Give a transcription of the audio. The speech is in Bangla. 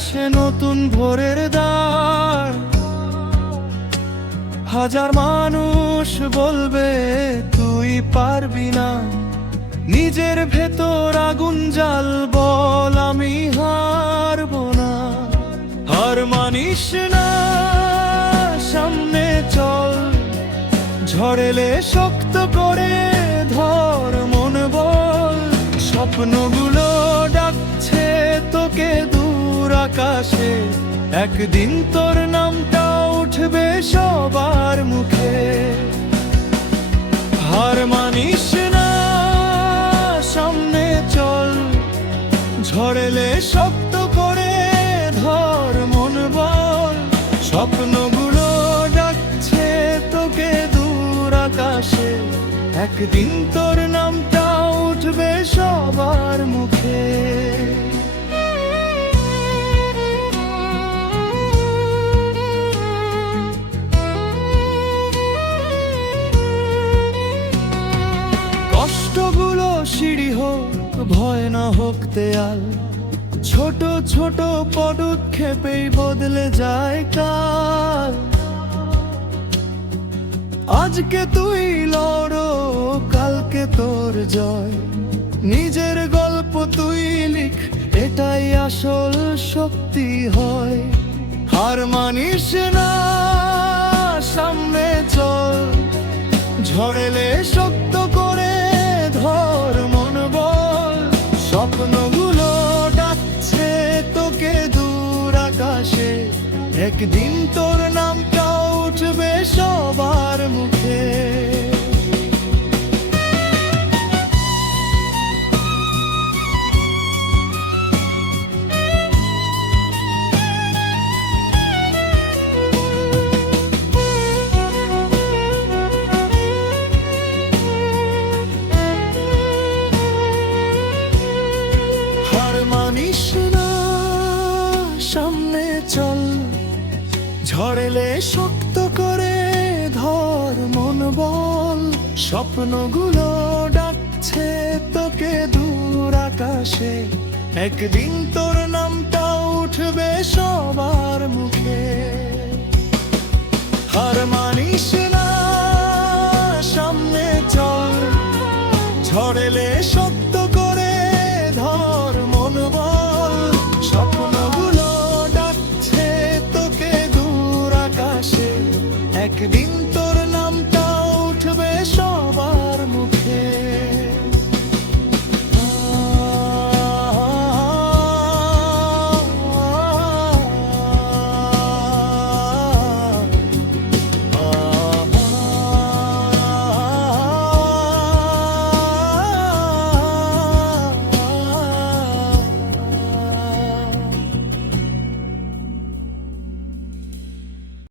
আসে নতুন ভোরের দ্বার। হাজার মানুষ বলবে তুই পারবি না, নিজের ভেতর আগুন জ্বাল বল আমি হারব না। হার মানিস না, সামনে চল, ঝড় এলে শক্ত করে ধর মন বল। স্বপ্নগুলো ডাকছে তোকে দূর আকাশে, একদিন তোর নামটা উঠবে সবার মুখে। হার মানিস না, সামনে চল, ঝড় এলে শক্ত করে ধর মন বল। স্বপ্নগুলো ডাকছে তোকে দূর আকাশে, একদিন তোর নামটা উঠবে সবার মুখে। কষ্টগুলো সিঁড়ি হোক, ভয় না হোক দেয়াল, ছোট ছোট পদক্ষেপেই বদলে যায় কাল। আজকে তুই লড়ো, কালকে তোর জয়, নিজের গল্প তুই লিখ, এটাই আসল শক্তি হয়। হার মানিস না, সামনে চল, ঝড় এলে শক্ত করে ধর মন বল। স্বপ্নগুলো ডাকছে তোকে দূর আকাশে, একদিন তোর নামটা উঠবে সবার মুখে। হার মানিস না, সামনে চল, ঝড় এলে শক্ত করে ধর মন বল। স্বপ্নগুলো ডাকছে তোকে দূর আকাশে, একদিন তোর নামটা উঠবে সব